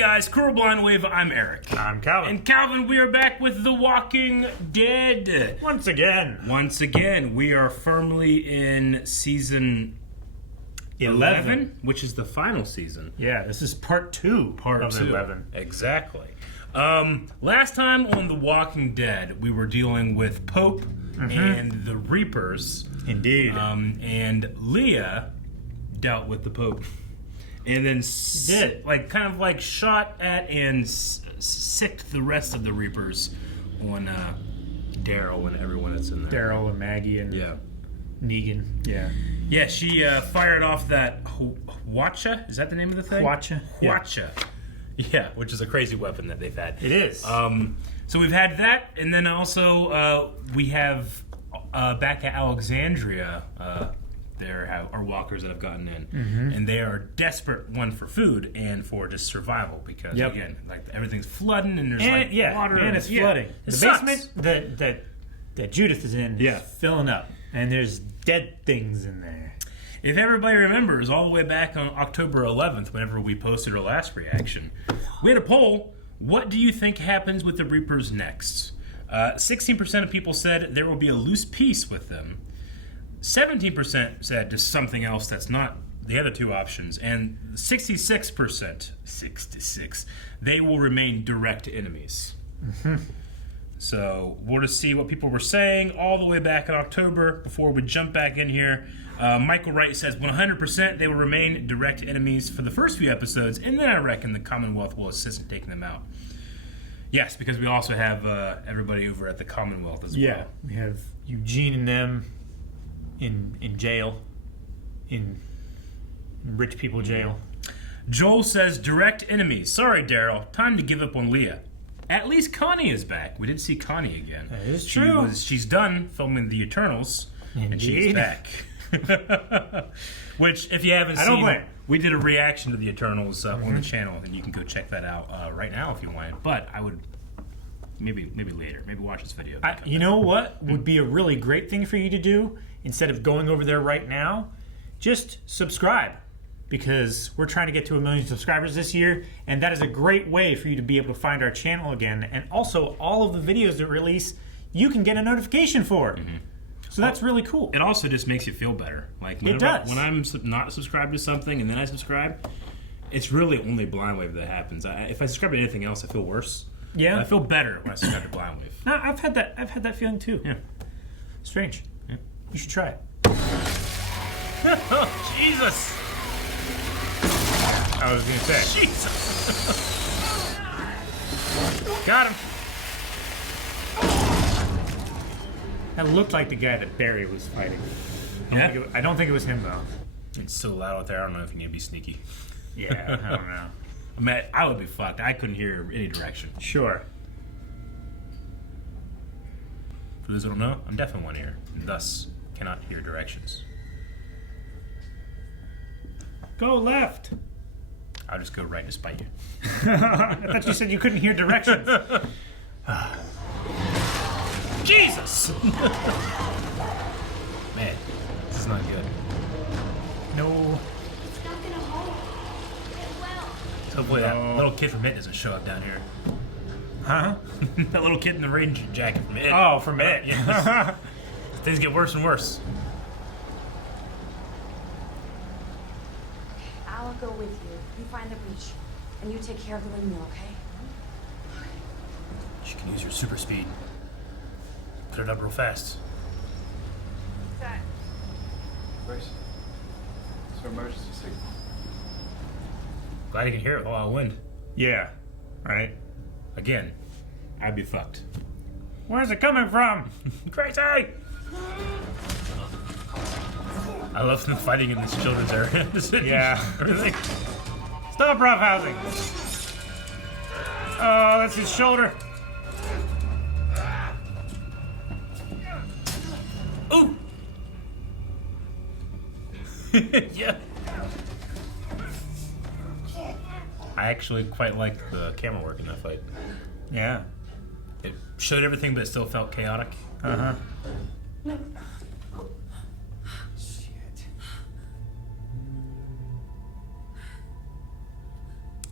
guys, Cruel Blind Wave, I'm Eric. I'm Calvin. And Calvin, we are back with The Walking Dead. Once again, we are firmly in season 11, which is the final season. Yeah, this is part 2 of 11. Exactly. Last time on The Walking Dead, we were dealing with Pope and the Reapers. Indeed. And Leah dealt with the Pope. And then shot at and sicked the rest of the Reapers on Daryl and everyone that's in there. Daryl and Maggie and Negan. Yeah. Yeah, she fired off that Hwacha. Is that the name of the thing? Hwacha. Yeah, which is a crazy weapon that they've had. It is. So we've had that, and then also we have back at Alexandria. There are walkers that have gotten in, and they are desperate, one for food and for just survival, because again, like everything's flooding and there's water and it's flooding. It the sucks. Basement that Judith is in is filling up, and there's dead things in there. If everybody remembers, all the way back on October 11th, whenever we posted our last reaction, we had a poll. What do you think happens with the Reapers next? 16% of people said there will be a loose peace with them. 17% said just something else that's not the other two options, and 66%, they will remain direct enemies. So we'll just see what people were saying all the way back in October before we jump back in here. Michael Wright says 100% they will remain direct enemies for the first few episodes, and then I reckon the Commonwealth will assist in taking them out. Yes, because we also have everybody over at the Commonwealth as well. Yeah, we have Eugene and them in jail, in rich people jail. Joel says direct enemies. Sorry, Daryl. Time to give up on Leah. At least Connie is back. We did see Connie again. That is true. She's done filming the Eternals, and she's back. Which, if you haven't seen, we did a reaction to the Eternals on the channel, and you can go check that out right now if you want. But I would maybe later. Maybe watch this video. You know what would be a really great thing for you to do? Instead of going over there right now, just subscribe, because we're trying to get to 1 million subscribers this year, and that is a great way for you to be able to find our channel again. And also, all of the videos that release, you can get a notification for. So that's really cool. It also just makes you feel better. Like it does. When I'm not subscribed to something and then I subscribe, it's really only Blind Wave that happens. If I subscribe to anything else, I feel worse. Yeah, I feel better when I subscribe to Blind Wave. No, I've had that feeling too. Yeah, strange. Yeah. You should try it. Oh, Jesus! I was gonna say. Jesus! Got him. That looked like the guy that Barry was fighting. I don't think it was him though. It's so loud out there. I don't know if you need to be sneaky. Yeah, I don't know. I mean, I would be fucked. I couldn't hear any direction. Sure. For those who don't know, I'm deaf in one ear, and thus cannot hear directions. Go left. I'll just go right to spite you. I thought you said you couldn't hear directions. Jesus! Man, this is not good. No. It's not gonna hold. It will. So hopefully that little kid from It doesn't show up down here. Huh? That little kid in the rain jacket from It. Oh, from It. Yeah. Things get worse and worse. I'll go with you. You find the breach, and you take care of the windmill, okay? She can use your super speed. Put it up real fast. Set. Grace, it's our emergency signal. Glad you can hear it with all that wind. Yeah. Right. Again, I'd be fucked. Where's it coming from? Crazy! I love them fighting in this children's area. Yeah. Everything. Stop roughhousing. Oh, that's his shoulder. Ooh! Yeah. I actually quite liked the camera work in that fight. Yeah. It showed everything, but it still felt chaotic. Uh-huh. Shit.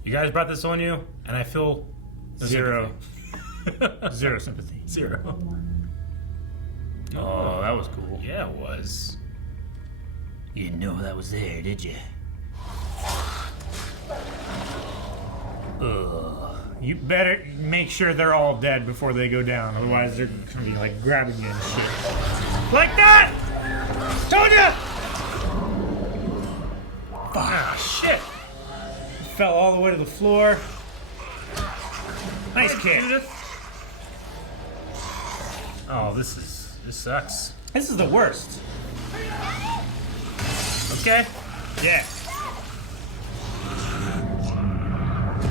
You guys brought this on you, and I feel Zero. Zero sympathy. Zero. Oh, that was cool. Yeah, it was. You didn't know that was there, did you? Ugh. You better make sure they're all dead before they go down. Otherwise, they're gonna be like grabbing you and shit. Like that! Told ya! Ah, shit. Fell all the way to the floor. Nice kick. Oh, this sucks. This is the worst. Okay. Yeah.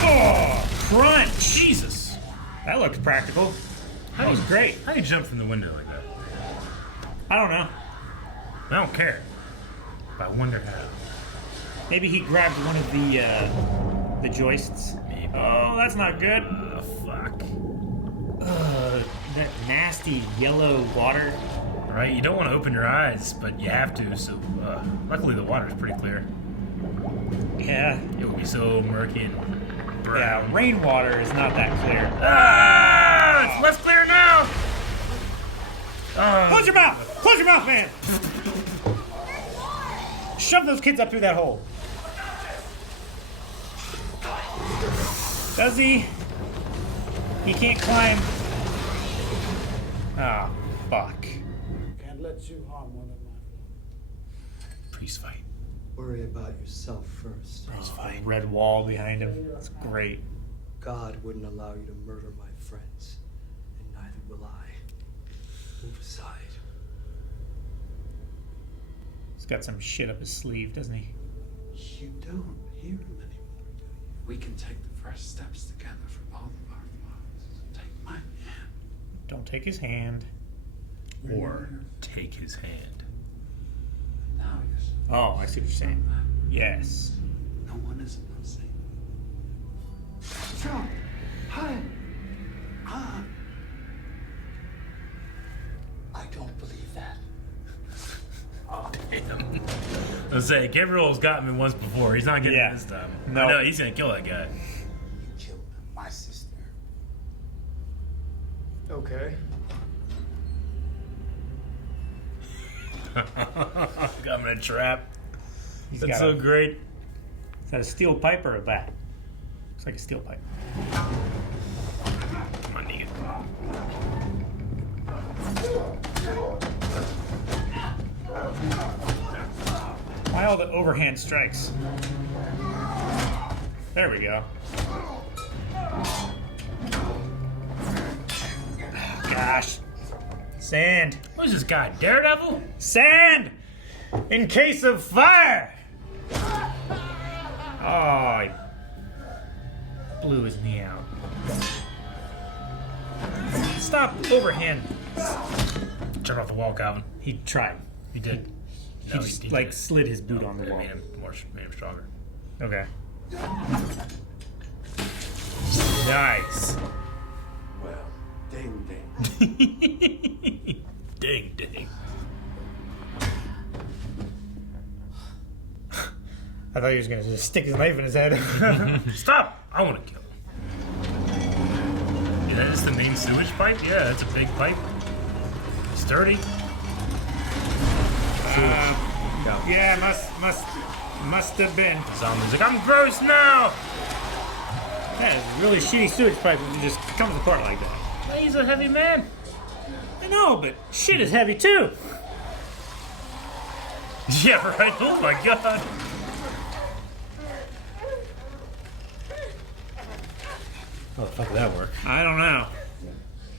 Oh, crunch! Jesus. That looked practical. That was great. How do you jump from the window like that? I don't know. I don't care. But I wonder how. Maybe he grabbed one of the joists. Maybe. Oh, that's not good. Oh, fuck. That nasty yellow water. Right? You don't want to open your eyes, but you have to, so luckily the water's pretty clear. Yeah. It would be so murky and brown. Yeah, rainwater is not that clear. Ah! It's less clear now! Close your mouth! Close your mouth, man! Shove those kids up through that hole. Does he? He can't climb. Oh, fuck. Can't let you harm one of my Priest fight. Worry about yourself first. Priest fight. Red wall behind him. That's great. God wouldn't allow you to murder my friends, and neither will I. Move aside. He's got some shit up his sleeve, doesn't he? You don't hear him anymore, do you? We can take the first steps together for both of our lives. Take my hand. Don't take his hand. Or take his hand. Now you see. Oh, I see what you're saying. Yes. No one is unseen. Strong. Hi. Ah. I don't believe that. Damn. I was say, Gabriel's gotten me once before. He's not getting Yeah. it this time. No. I know, he's gonna kill that guy. You killed my sister. Okay. Got him in a trap. He's That's got so a, great. Is that a steel pipe or a bat? Looks like a steel pipe. Come on, Negan. Why all the overhand strikes? There we go. Gosh. Sand. What is this guy, Daredevil? Sand! In case of fire! Oh, he blew his knee out. Stop overhand. Jump off the wall, Calvin. He tried. He did. He No, just he like did. slid his boot on the It wall. made him stronger. Okay. Nice. Well, ding ding. Ding, ding. I thought he was gonna just stick his knife in his head. Stop! I want to kill him. Yeah, that is the main sewage pipe? Yeah, that's a big pipe. Sturdy. Yeah, must have been. Zombies like, I'm gross now! That is a really shitty sewage pipe if it just comes apart like that. Well, he's a heavy man. I know, but shit is heavy too. Yeah, right? Oh my god. How the fuck did that work? I don't know.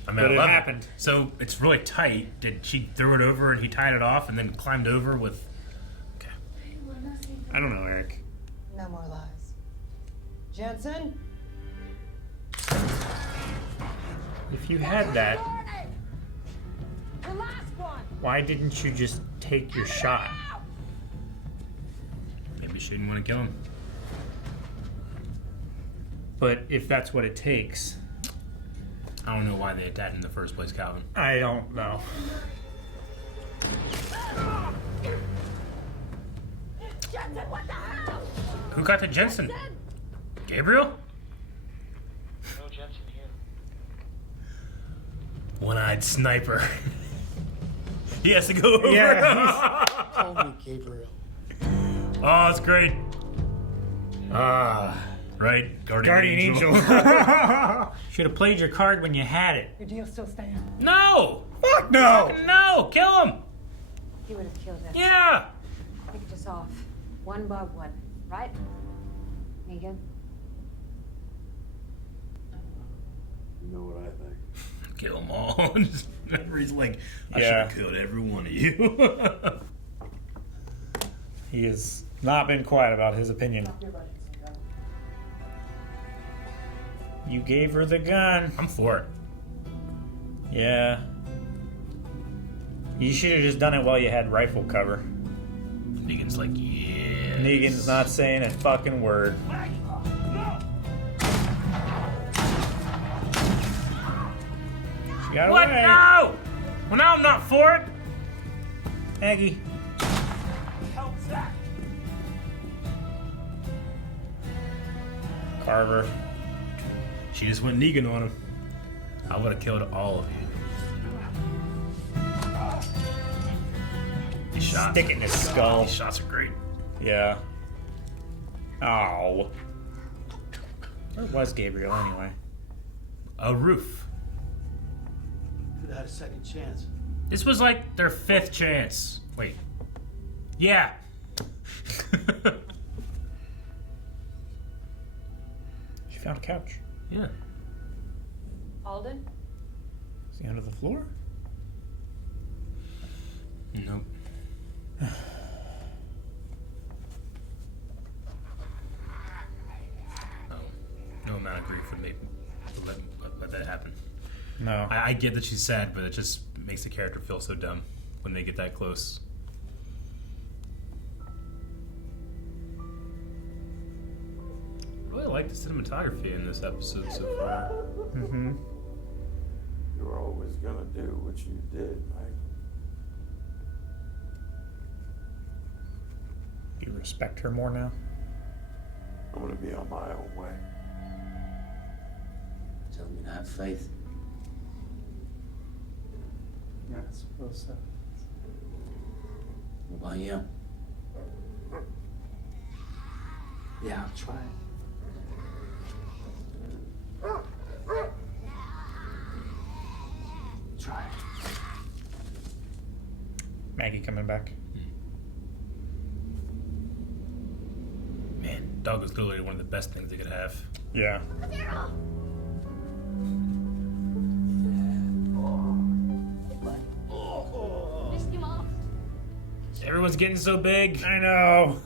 I mean, But I it love happened. So it's really tight. Did she throw it over and he tied it off and then climbed over with... Okay. I don't know, Eric. No more lies. Jensen? If you had that, The last one! why didn't you just take your shot? Maybe she didn't want to kill him. But if that's what it takes, I don't know why they attacked in the first place, Calvin. I don't know. Jensen, what the hell? Who got to Jensen? Gabriel? No Jensen here. One-eyed sniper. He has to go over. Yeah. Call me Gabriel. Oh, that's great. Right? Guardian Angel. Should have played your card when you had it. Your deal still stands. No! Fuck no! No! Kill him! He would have killed us. Yeah! Picked us off. One by one. Right? Negan? You know what I think? Kill them all. Just remember, he's like, I Yeah. should have killed every one of you. He has not been quiet about his opinion. You gave her the gun. I'm for it. Yeah. You should have just done it while you had rifle cover. Negan's like, yeah. Negan's not saying a fucking word. She got What? away. No! Well, now I'm not for it. Aggie. Carver. She just went Negan on him. I would have killed all of you. These shots. Stick it in his skull. These shots are great. Yeah. Oh. Where was Gabriel anyway? A roof. Could have had a second chance. This was like their 5th chance. Wait. Yeah. She found a couch. Yeah. Alden? Is he under the floor? Nope. No amount of grief would make let that happen. No. I get that she's sad, but it just makes the character feel so dumb when they get that close. I really like the cinematography in this episode so far. Mm-hmm. You were always gonna do what you did, Mike. You respect her more now? I'm gonna be on my own way. Tell me to have faith. Yeah, I suppose so. What about you? Yeah, I'm trying. Try. Maggie coming back. Man, dog is literally one of the best things they could have. Yeah. Everyone's getting so big. I know.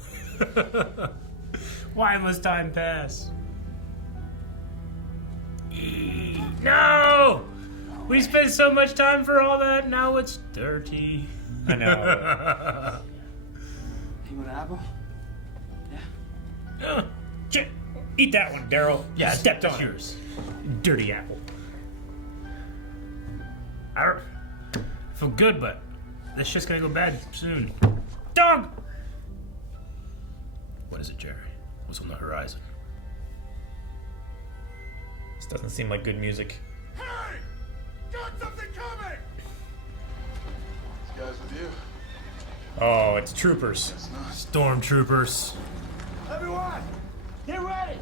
Why must time pass? No! We spent so much time for all that, now it's dirty. I know. You want an apple? Eat that one, Daryl. Yeah, Stepped it's on it. yours. Dirty apple. I don't feel good, but this shit's gonna go bad soon. Dog! What is it, Jerry? What's on the horizon? This doesn't seem like good music. Hey! Got something coming! This guy's with you. Oh, it's troopers. It's not. Stormtroopers. Everyone, get ready!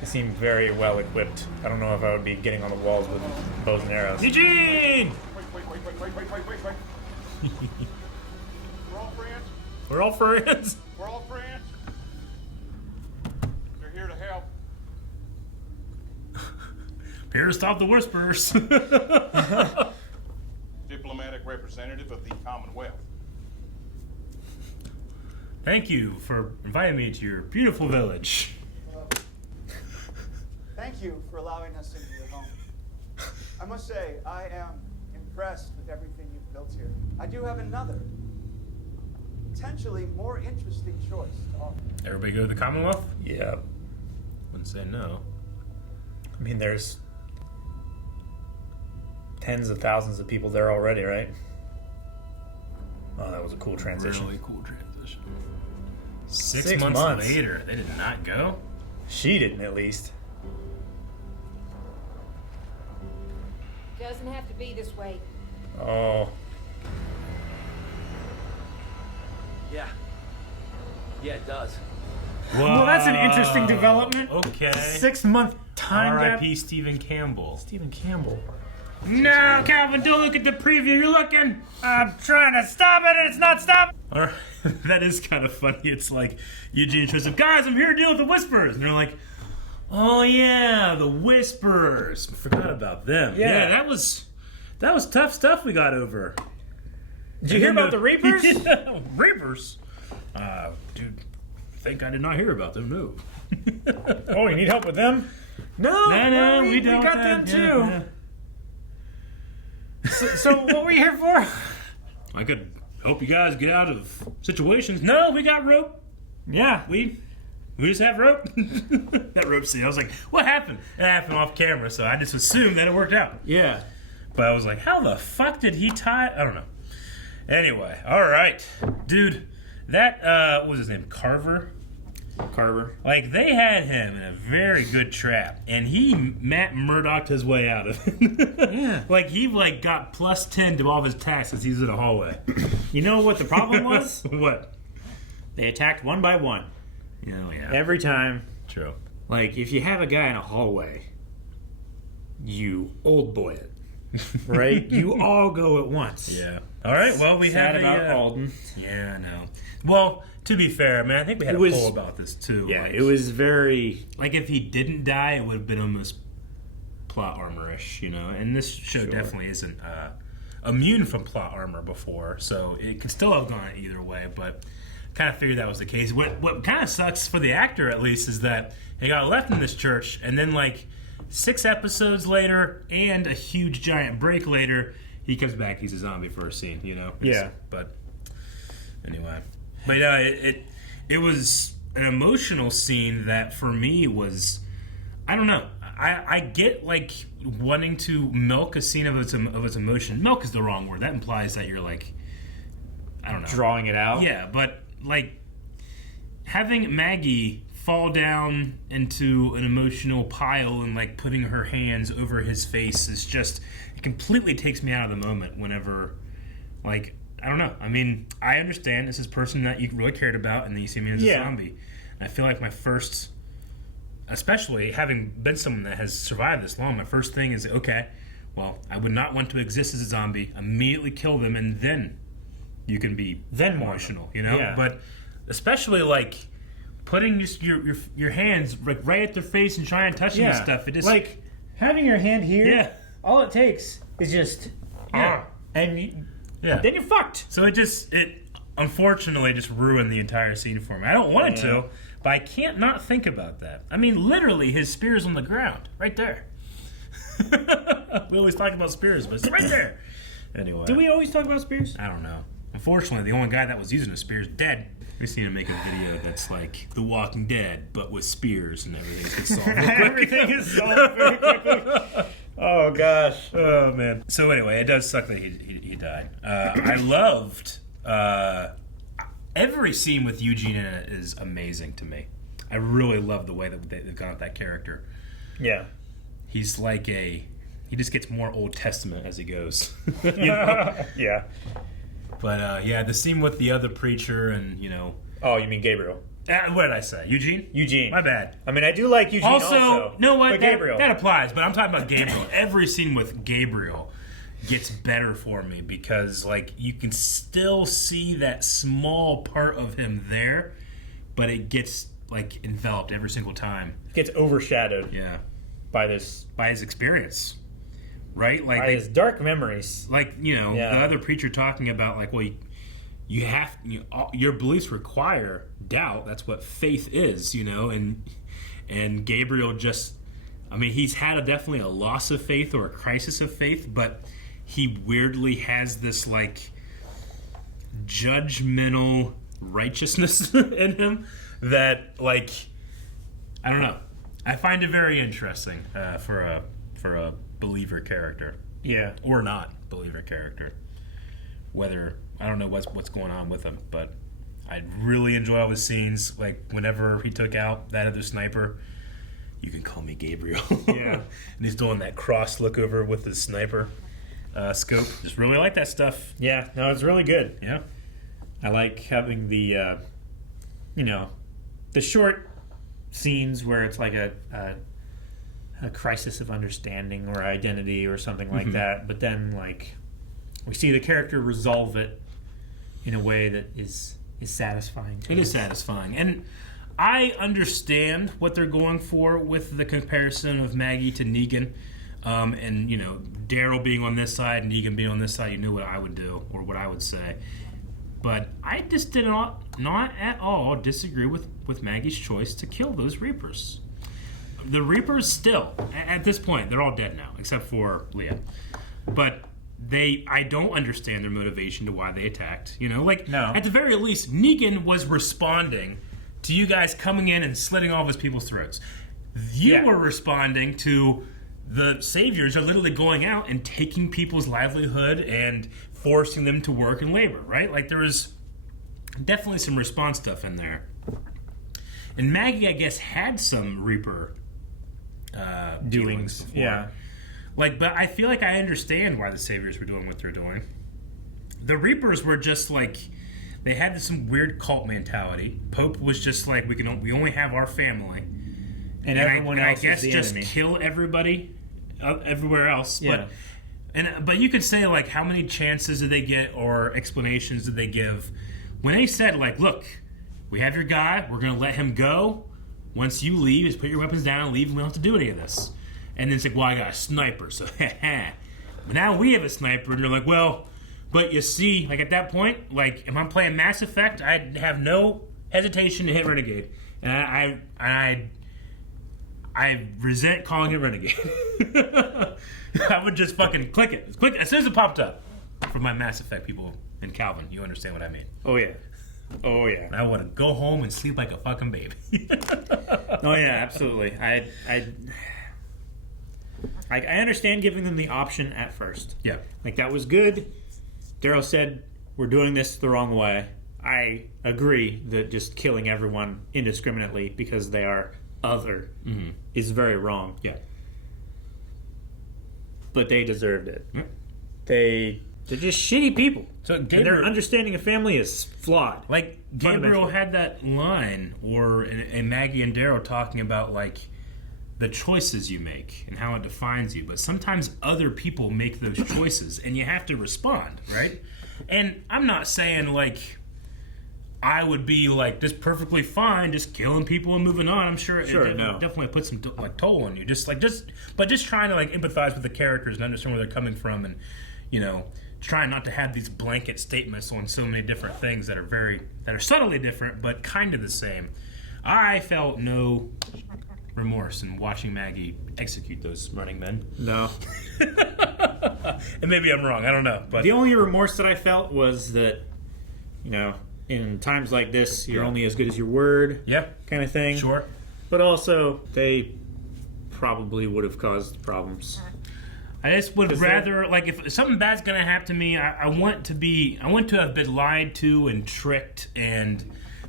They seem very well equipped. I don't know if I would be getting on the walls with bows and arrows. Eugene! Wait. We're all friends. We're all friends. We're all friends. They're here to help. Here to stop the whisperers. Diplomatic representative of the Commonwealth. Thank you for inviting me to your beautiful village. Thank you for allowing us into your home. I must say, I am impressed with everything you've built here. I do have another, potentially more interesting choice to offer. Everybody go to the Commonwealth? Yeah. Wouldn't say no. I mean, there's tens of thousands of people there already, right? Oh, that was a cool transition. Really cool transition. 6 months later, they did not go? She didn't, at least. Doesn't have to be this way. Oh. Yeah. Yeah, it does. Well, that's an interesting development. Okay. 6 month time gap. R.I.P. Stephen Campbell. Stephen Campbell. No, Calvin, don't look at the preview. You're looking. I'm trying to stop it, and it's not stopping. Or that is kind of funny. It's like Eugene shows up, guys. I'm here to deal with the Whisperers, and they're like, "Oh yeah, the Whisperers. Forgot about them. Yeah, that was tough stuff we got over." Did you hear about the Reapers? Yeah, Reapers. Dude, I think I did not hear about them. No. Oh, you need help with them? No, we got them too. Yeah. So what were you here for? I could help you guys get out of situations. No, we got rope. Yeah. We just have rope. That rope scene, I was like, what happened? It happened off camera, so I just assumed that it worked out. Yeah. But I was like, how the fuck did he tie? I don't know. Anyway, all right. Dude, that, what was his name? Carver? Like, they had him in a very good trap, and he Matt Murdocked his way out of it. Yeah. Like, he, like, got plus 10 to all of his taxes. He's in a hallway. You know what the problem was? What? They attacked one by one. Yeah. Every time. True. Like, if you have a guy in a hallway, you old boy it. Right? You all go at once. Yeah. All right, well, we Sad had about Alden. Yeah, I know. Well, to be fair, man, I think we had a poll about this, too. Yeah, like, it was very... Like, if he didn't die, it would have been almost plot armor-ish, you know? And this show definitely isn't immune from plot armor before, so it could still have gone either way, but kind of figured that was the case. What kind of sucks for the actor, at least, is that he got left in this church, and then, like, 6 episodes later and a huge giant break later, he comes back, he's a zombie for a scene, you know? Yeah. But anyway. But it was an emotional scene that for me was, I don't know. I get like wanting to milk a scene of its emotion. Milk is the wrong word. That implies that you're like, I don't know, drawing it out. Yeah, but like having Maggie fall down into an emotional pile and like putting her hands over his face is just, it completely takes me out of the moment whenever, like, I don't know. I mean, I understand this is a person that you really cared about and then you see me as a zombie. And I feel like my first, especially having been someone that has survived this long, my first thing is, okay, well, I would not want to exist as a zombie. Immediately kill them and then you can be emotional, you know? Yeah. But especially like putting just your hands like right at their face and trying to touch them and stuff. It just like having your hand here. All it takes is just and then you're fucked. So it unfortunately just ruined the entire scene for me. I don't want it to, but I can't not think about that. I mean, literally, his spear's on the ground, right there. We always talk about spears, but it's right there. Anyway. Do we always talk about spears? I don't know. Unfortunately, the only guy that was using a spear is dead. We just need to make a video that's like The Walking Dead, but with spears and everything gets solved real quick. Everything is solved very quickly. Oh, gosh. Oh, man. So anyway, it does suck that he died. I loved... every scene with Eugene in it is amazing to me. I really love the way that they've gone with that character. Yeah. He's like he just gets more Old Testament as he goes. You know? Yeah. But the scene with the other preacher and, you know... Oh, you mean Gabriel. What did I say? Eugene? Eugene. My bad. I mean, I do like Eugene also. No, what? But Gabriel. That applies, but I'm talking about Gabriel. Every scene with Gabriel gets better for me because, like, you can still see that small part of him there, but it gets, like, enveloped every single time. It gets overshadowed. Yeah. By his experience. Right? Like, by his dark memories. Like, you know, the other preacher talking about, like, well, your beliefs require doubt. That's what faith is, you know, and Gabriel just, I mean, he's had definitely a loss of faith or a crisis of faith, but he weirdly has this, like, judgmental righteousness in him that, like, I don't know. I find it very interesting for a believer character. Yeah. Or not believer character. Whether, I don't know what's going on with him, but I really enjoy all the scenes. Like whenever he took out that other sniper, you can call me Gabriel. Yeah. And he's doing that cross look over with his sniper scope. Just really like that stuff. Yeah, no, it's really good. Yeah. I like having the, the short scenes where it's like a crisis of understanding or identity or something like that. But then, like, we see the character resolve it in a way that is satisfying. It is satisfying. And I understand what they're going for with the comparison of Maggie to Negan. And, Daryl being on this side, Negan being on this side, you knew what I would do or what I would say. But I just did not at all disagree with Maggie's choice to kill those Reapers. The Reapers still, at this point, they're all dead now, except for Leah. But I don't understand their motivation to why they attacked. No. At the very least, Negan was responding to you guys coming in and slitting all of his people's throats. You were responding to the saviors are literally going out and taking people's livelihood and forcing them to work and labor, right? Like, there was definitely some response stuff in there. And Maggie, I guess, had some Reaper dealings before. Yeah. But I feel like I understand why the saviors were doing what they're doing. The Reapers were just like, they had some weird cult mentality. Pope was just like, we only have our family, and everyone else I guess is the just enemy. Kill everybody everywhere else. Yeah. But you could say, like, how many chances did they get or explanations did they give when they said, like, look, we have your guy, we're going to let him go. Once you leave, just put your weapons down and leave, and we don't have to do any of this. And then it's like, well, I got a sniper, so now we have a sniper. And you're like, well, but you see, like, at that point, like, if I'm playing Mass Effect, I'd have no hesitation to hit Renegade. And I resent calling it Renegade. I would just fucking click it. Click it as soon as it popped up. For my Mass Effect people and Calvin, you understand what I mean. Oh, yeah. Oh, yeah. I want to go home and sleep like a fucking baby. Oh, yeah, absolutely. I understand giving them the option at first. Yeah. Like, that was good. Daryl said, we're doing this the wrong way. I agree that just killing everyone indiscriminately because they are other is very wrong. Yeah. But they deserved it. Yeah. They're just shitty people. So and their understanding of family is flawed. Like, Gabriel had that line, or Maggie and Daryl talking about, like, the choices you make and how it defines you. But sometimes other people make those choices, and you have to respond, right? And I'm not saying, like, I would be, like, just perfectly fine just killing people and moving on. I'm sure it definitely puts some, like, toll on you. Just trying to, like, empathize with the characters and understand where they're coming from, and, trying not to have these blanket statements on so many different things that are subtly different but kind of the same. I felt no remorse in watching Maggie execute those running men. No. And maybe I'm wrong. I don't know. But the only remorse that I felt was that, in times like this, you're only as good as your word. Yeah. Kind of thing. Sure. But also, they probably would have caused problems. I just would rather, like, if something bad's going to happen to me, I want to have been lied to and tricked and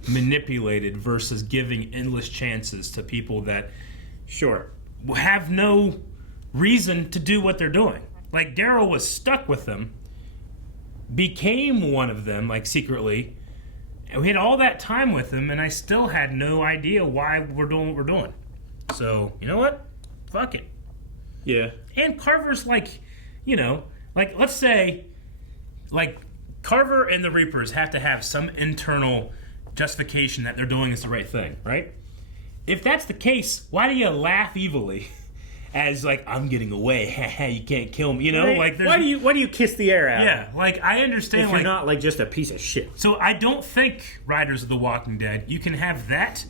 manipulated versus giving endless chances to people that have no reason to do what they're doing. Like, Daryl was stuck with them, became one of them, like, secretly. And we had all that time with him, and I still had no idea why we're doing what we're doing. So, you know what? Fuck it. Yeah. And Carver's like, let's say, like, Carver and the Reapers have to have some internal justification that they're doing is the right thing, right? If that's the case, why do you laugh evilly as, like, I'm getting away, you can't kill me, Right. Like, why do you kiss the air out? Yeah, like, I understand, if you're not, like, just a piece of shit. So I don't think Riders of the Walking Dead, you can have that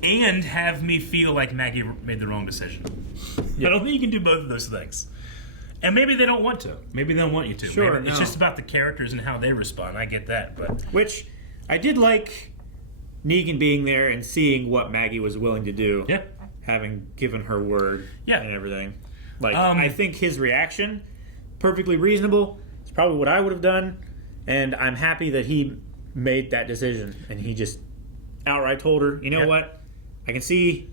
and have me feel like Maggie made the wrong decision. I don't think you can do both of those things. And maybe they don't want to. Maybe they don't want you to. Sure, maybe it's just about the characters and how they respond. I get that, but which I did like Negan being there and seeing what Maggie was willing to do. Yeah. Having given her word. Yeah. And everything. Like, I think his reaction, perfectly reasonable. It's probably what I would have done. And I'm happy that he made that decision, and he just outright told her, you know what, I can see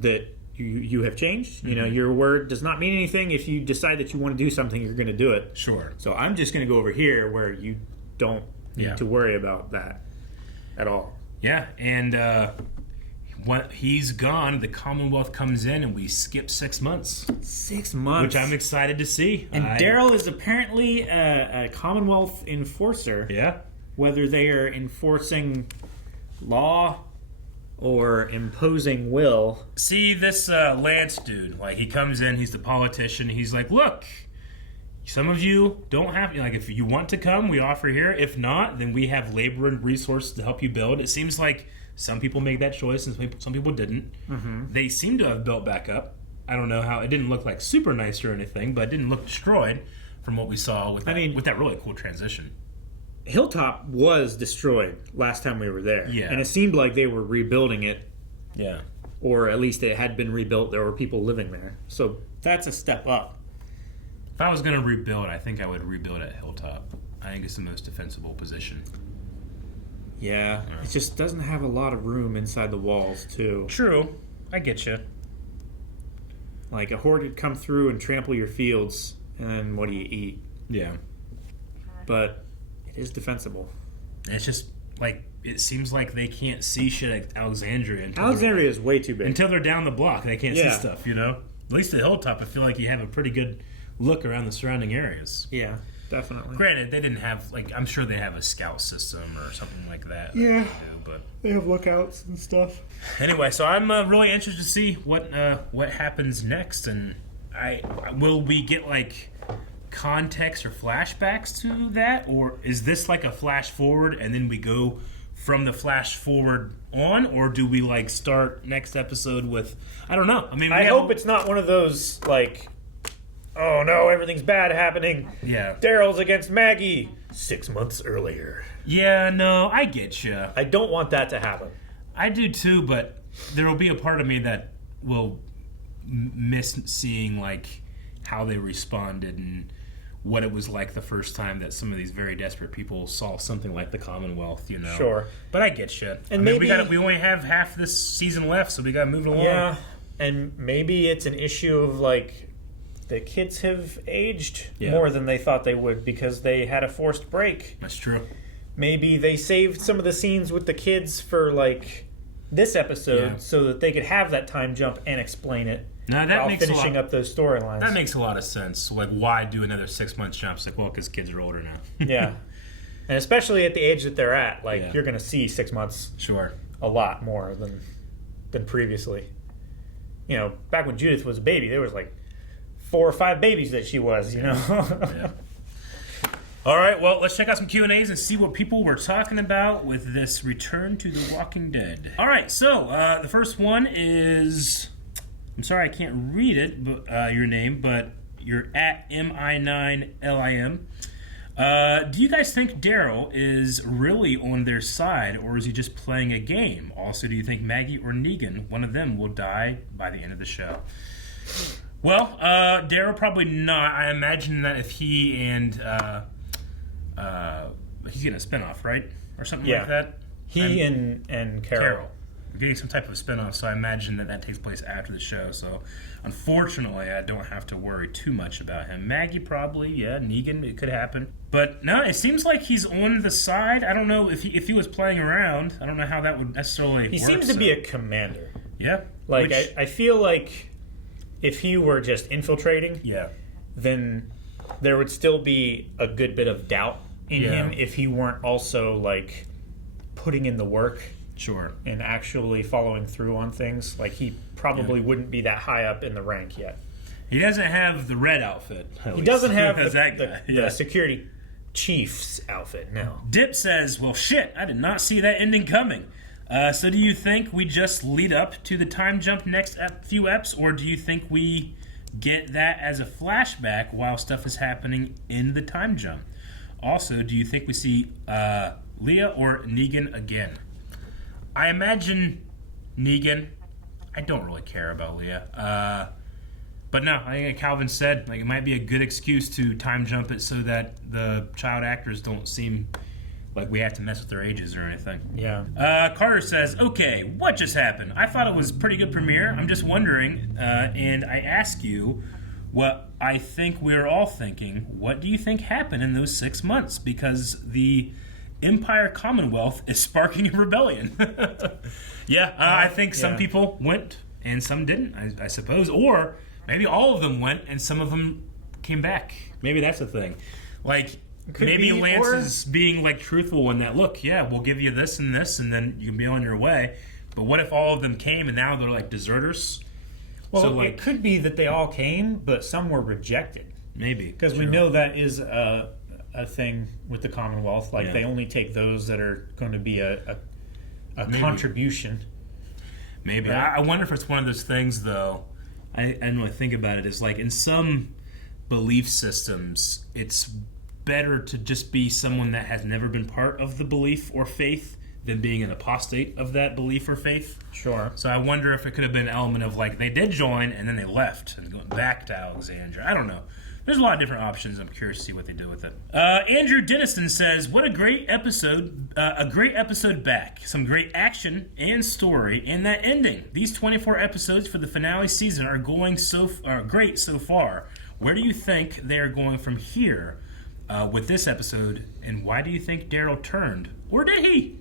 that you have changed. You know, your word does not mean anything. If you decide that you want to do something, you're going to do it. Sure. So I'm just going to go over here where you don't need to worry about that at all. Yeah, and when he's gone, the Commonwealth comes in, and we skip 6 months. 6 months. Which I'm excited to see. And Daryl is apparently a Commonwealth enforcer. Yeah. Whether they are enforcing law or imposing will. See, this Lance dude, like, he comes in, he's the politician, he's like, look, some of you don't have, like, if you want to come, we offer here. If not, then we have labor and resources to help you build. It seems like some people make that choice and some people didn't. They seem to have built back up. I don't know how. It didn't look like super nice or anything, but it didn't look destroyed from what we saw with that really cool transition. Hilltop was destroyed last time we were there. Yeah. And it seemed like they were rebuilding it. Yeah. Or at least it had been rebuilt. There were people living there. So that's a step up. If I was going to rebuild, I think I would rebuild at Hilltop. I think it's the most defensible position. Yeah. It just doesn't have a lot of room inside the walls, too. True. I get you. Like, a horde could come through and trample your fields, and then what do you eat? Yeah. But it is defensible. It's just, like, it seems like they can't see shit at Alexandria. Alexandria is way too big. Until they're down the block, they can't see stuff, you know? At least at Hilltop, I feel like you have a pretty good look around the surrounding areas. Yeah, definitely. Granted, they didn't have, like, I'm sure they have a scout system or something like that. Yeah. But they have lookouts and stuff. Anyway, so I'm really interested to see what happens next, and will we get, like, context or flashbacks to that, or is this like a flash forward and then we go from the flash forward on, or do we like start next episode with, I don't know. I mean, I hope it's not one of those like, oh no, everything's bad happening. Yeah. Daryl's against Maggie 6 months earlier. Yeah, no, I get you. I don't want that to happen. I do too, but there will be a part of me that will miss seeing like how they responded and what it was like the first time that some of these very desperate people saw something like the Commonwealth, you know. Sure. But I get shit. And I mean, maybe we only have half this season left, so we got to move it along. Yeah, and maybe it's an issue of like the kids have aged more than they thought they would because they had a forced break. That's true. Maybe they saved some of the scenes with the kids for like this episode so that they could have that time jump and explain it. Now that while makes finishing up those storylines. That makes a lot of sense. Like, why do another 6 months jump? It's like, well, because kids are older now. Yeah, and especially at the age that they're at, like you're going to see 6 months. Sure. A lot more than previously. You know, back when Judith was a baby, there was like 4 or 5 babies that she was. You know. Yeah. All right, well, let's check out some Q&As and see what people were talking about with this Return to the Walking Dead. All right, so the first one is, I'm sorry I can't read it, but, your name, but you're at MI9LIM. Do you guys think Daryl is really on their side, or is he just playing a game? Also, do you think Maggie or Negan, one of them, will die by the end of the show? Well, Daryl probably not. I imagine that if he and he's getting a spinoff, right? Or something like that? He and Carol. We're getting some type of spinoff, so I imagine that takes place after the show. So, unfortunately, I don't have to worry too much about him. Maggie probably, Negan, it could happen. But no, it seems like he's on the side. I don't know if he was playing around. I don't know how that would necessarily work. He seems to be a commander. Yeah. Like, I feel like if he were just infiltrating, then there would still be a good bit of doubt in him if he weren't also, like, putting in the work. Sure. And actually following through on things. Like, he probably wouldn't be that high up in the rank yet. He doesn't have the red outfit. He doesn't have the security chief's outfit, no. Dip says, well, shit, I did not see that ending coming. So do you think we just lead up to the time jump next few eps, or do you think we get that as a flashback while stuff is happening in the time jump? Also, do you think we see Leah or Negan again? I imagine Negan. I don't really care about Leah. But no, I think like Calvin said, like, it might be a good excuse to time jump it so that the child actors don't seem like we have to mess with their ages or anything. Yeah. Carter says, okay, what just happened? I thought it was a pretty good premiere. I'm just wondering, and I ask you what I think we're all thinking. What do you think happened in those 6 months? Because the Empire Commonwealth is sparking a rebellion. I think some people went and some didn't, I suppose. Or maybe all of them went and some of them came back. Maybe that's the thing. Like, maybe Lance is being like truthful in that, look, we'll give you this, and then you can be on your way. But what if all of them came and now they're like deserters? Well, so, like, it could be that they all came, but some were rejected. Maybe. Because we know that is a thing with the Commonwealth. Like, they only take those that are going to be a contribution. Maybe. Right? I wonder if it's one of those things, though. I don't really think about it. Is like in some belief systems, it's better to just be someone that has never been part of the belief or faith than being an apostate of that belief or faith. Sure. So I wonder if it could have been an element of like they did join and then they left and going back to Alexandria. I don't know. There's a lot of different options. I'm curious to see what they do with it. Andrew Denniston says, what a great episode. A great episode back. Some great action and story and that ending. These 24 episodes for the finale season are going great so far. Where do you think they are going from here with this episode, and why do you think Daryl turned? Or did he?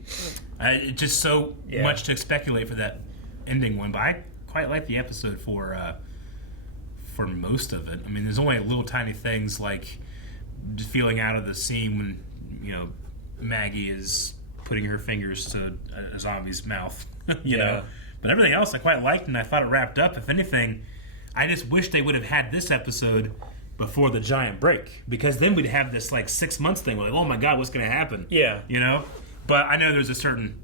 It's just so much to speculate for that ending one, but I quite like the episode for most of it. I mean, there's only little tiny things like just feeling out of the scene when, Maggie is putting her fingers to a zombie's mouth, you know. But everything else I quite liked, and I thought it wrapped up. If anything, I just wish they would have had this episode before the giant break, because then we'd have this like 6 months thing. We're like, oh my God, what's going to happen? Yeah. You know? But I know there's a certain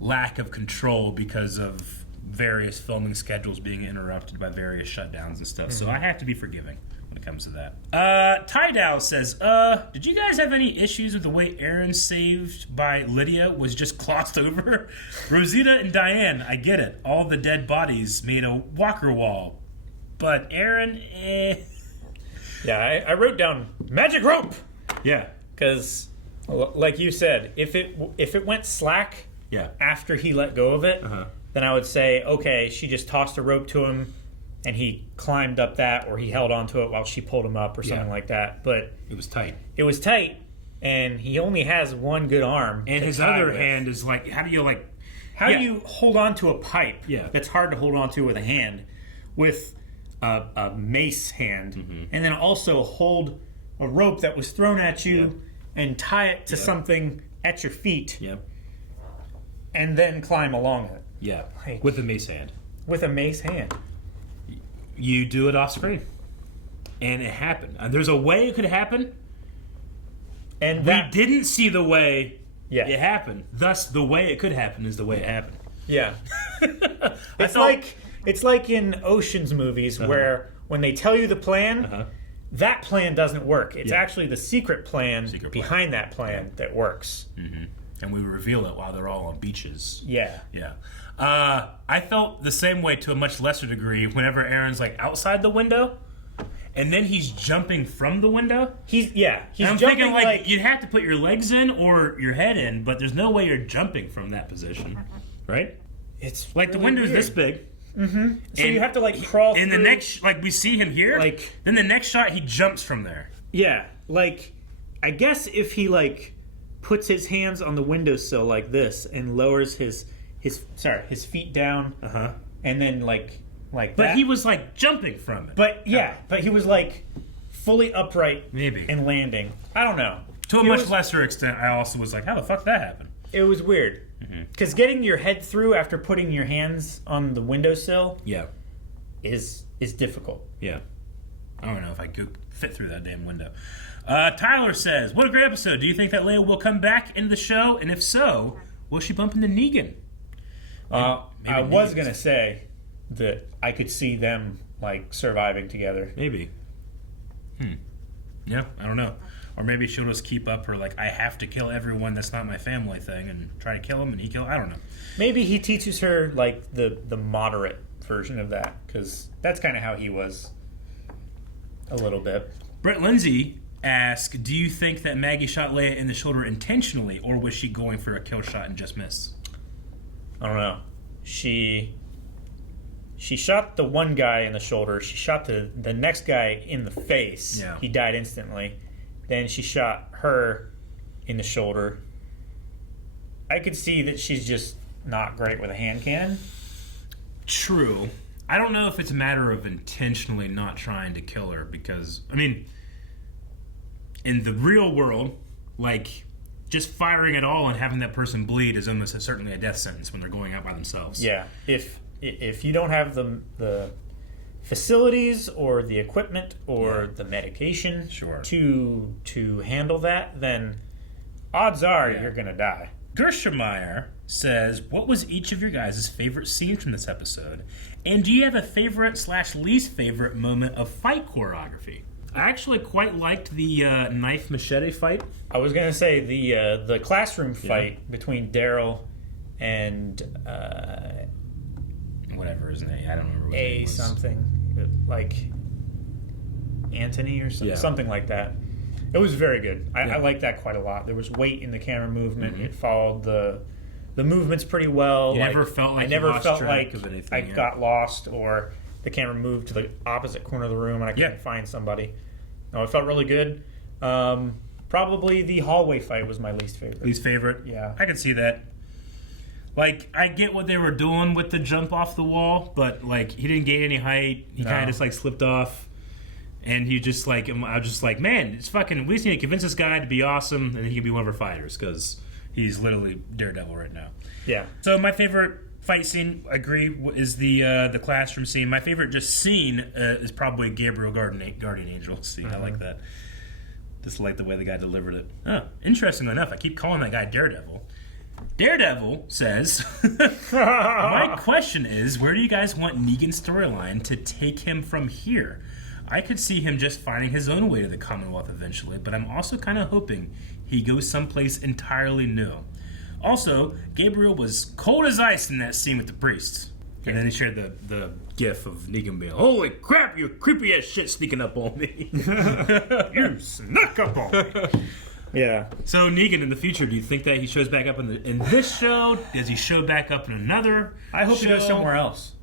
lack of control because of various filming schedules being interrupted by various shutdowns and stuff. So I have to be forgiving when it comes to that. Ty Dow says, did you guys have any issues with the way Aaron saved by Lydia was just glossed over? Rosita and Diane, I get it. All the dead bodies made a walker wall. But Aaron, Yeah, I wrote down magic rope. Yeah. Because, like you said, if it went slack after he let go of it, then I would say, okay, she just tossed a rope to him and he climbed up that, or he held onto it while she pulled him up or something like that. But it was tight. It was tight, and he only has one good arm. And his other hand is like, how do you hold on to a pipe Yeah. that's hard to hold on to with a hand with a mace hand, and then also hold a rope that was thrown at you and tie it to something at your feet, and then climb along it. Yeah, Like, with a mace hand. with a mace hand. You do it off screen. And it happened. There's a way it could happen. And We didn't see the way Yeah. it happened. Thus, the way it could happen is the way it happened. Yeah. It's thought- like in Ocean's movies where when they tell you the plan, that plan doesn't work. It's actually the secret plan behind that plan that works. And we reveal it while they're all on beaches. Yeah. Yeah. I felt the same way to a much lesser degree whenever Aaron's like outside the window and then he's jumping from the window. He's And I'm jumping thinking like you'd have to put your legs in or your head in, but there's no way you're jumping from that position. Right? it's Like the really window's weird. this big. So you have to like crawl In through. the next, like we see him here, Like- then the next shot he jumps from there. Yeah, like I guess if he like puts his hands on the windowsill like this and lowers his feet down, and then like But that. he was like jumping from it. But he was like fully upright, Maybe. and landing. I don't know. To a It much was- lesser extent, I also was like, how the fuck that happened? It was weird because getting your head through after putting your hands on the windowsill Yeah. is difficult. Yeah. I don't know if I could fit through that damn window. Tyler says, what a great episode. Do you think that Leia will come back in the show? And if so, will she bump into Negan? I was going to say that I could see them like surviving together. Maybe. Yeah, I don't know. Or maybe she'll just keep up her, like, I have to kill everyone that's not my family thing and try to kill him and he kill. I don't know. Maybe he teaches her like the moderate version of that, because that's kind of how he was a little bit. Brett Lindsay ask, do you think that Maggie shot Leia in the shoulder intentionally, or was she going for a kill shot and just missed? I don't know. She shot the one guy in the shoulder. She shot the next guy in the face. Yeah. He died instantly. Then she shot her in the shoulder. I could see that she's just not great with a hand cannon. True. I don't know if it's a matter of intentionally not trying to kill her because, I mean, in the real world, like, just firing at all and having that person bleed is almost certainly a death sentence when they're going out by themselves. Yeah. If you don't have the facilities or the equipment or the medication to handle that, then odds are you're going to die. Gershemeyer says, what was each of your guys' favorite scenes from this episode? And do you have a favorite / least favorite moment of fight choreography? I actually quite liked the knife machete fight. I was going to say the classroom fight between Daryl and whatever his name. I don't remember what his name was. something like Anthony or something like that. It was very good. I liked that quite a lot. There was weight in the camera movement. It followed the movements pretty well. You never felt like I never felt track like of anything, I got lost or the camera moved to the opposite corner of the room and I couldn't find somebody. No, it felt really good. Probably the hallway fight was my least favorite. Least favorite? Yeah. I can see that. Like, I get what they were doing with the jump off the wall, but, like, he didn't gain any height. He kind of just, like, slipped off. And he just, like, I was just like, man, it's fucking, we just need to convince this guy to be awesome, and he can be one of our fighters, because he's literally Daredevil right now. Yeah. So my favorite fight scene, I agree, is the classroom scene. My favorite just scene is probably Gabriel Guardian Angel scene. I like that. Just like the way the guy delivered it. Oh, interestingly enough, I keep calling that guy Daredevil. Daredevil says, my question is, where do you guys want Negan's storyline to take him from here? I could see him just finding his own way to the Commonwealth eventually, but I'm also kind of hoping he goes someplace entirely new. Also, Gabriel was cold as ice in that scene with the priests. And then he shared the gif of Negan being, holy crap, you creepy ass shit sneaking up on me. You snuck up on me. Yeah. So Negan in the future, do you think that he shows back up in this show? Does he show back up in another I hope show? he goes somewhere else.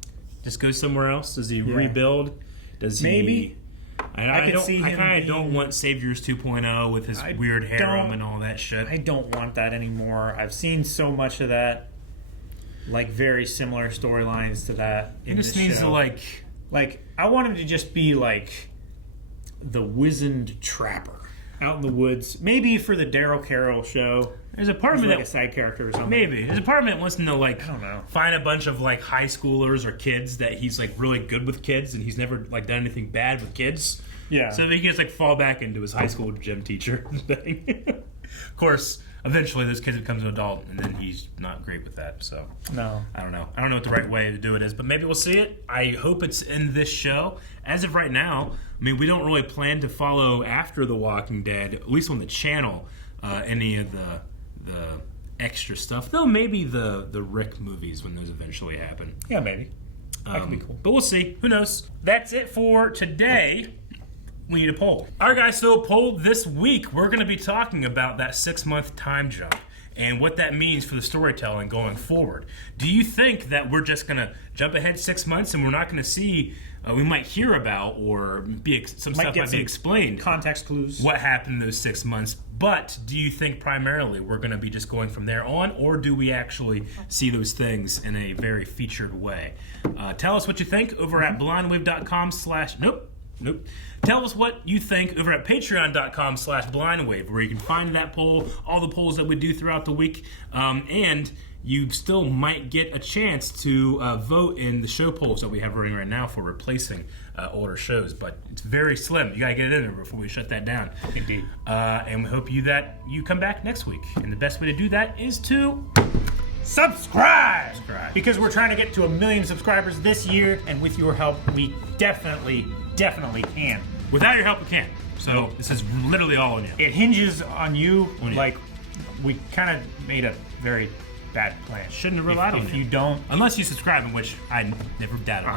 Just goes somewhere else? Does he rebuild? Does Maybe. He... I kind of don't want Saviors 2.0 with his weird harem and all that shit. I don't want that anymore. I've seen so much of that. Like, very similar storylines to that in He just this needs show. to, like, I want him to just be, like, the wizened trapper out in the woods. Maybe for the Daryl Carroll show. There's a part of me like that a side character or something. maybe there's a part of me that wants him to like I don't know. find a bunch of like high schoolers or kids that he's like really good with kids and he's never like done anything bad with kids. Yeah. So he can just like fall back into his high school gym teacher thing. Of course, eventually those kids become an adult and then he's not great with that. So No. I don't know. I don't know what the right way to do it is, but maybe we'll see it. I hope it's in this show. As of right now, I mean, we don't really plan to follow after The Walking Dead, at least on the channel, any of the extra stuff. Though maybe the Rick movies when those eventually happen. Yeah, maybe. That could be cool. But we'll see. Who knows? That's it for today. We need a poll. All right, guys, so poll this week, we're going to be talking about that 6-month time jump and what that means for the storytelling going forward. Do you think that we're just going to jump ahead 6 months and we're not going to see, we might hear about or some stuff might be explained. Context clues. What happened in those 6 months. But do you think primarily we're going to be just going from there on, or do we actually see those things in a very featured way? Tell us what you think over at blindwave.com/ Nope. Tell us what you think over at patreon.com/blindwave, where you can find that poll, all the polls that we do throughout the week, and you still might get a chance to vote in the show polls that we have running right now for replacing older shows, but it's very slim. You gotta get it in there before we shut that down. Indeed. And we hope that you come back next week. And the best way to do that is to Subscribe! Because we're trying to get to 1 million subscribers this year, and with your help, we definitely can. Without your help, we can't. So this is literally all on you. It hinges on you. Like, we kind of made a very bad plan. Shouldn't have relied on If you don't... Unless you subscribe, in which I never doubted.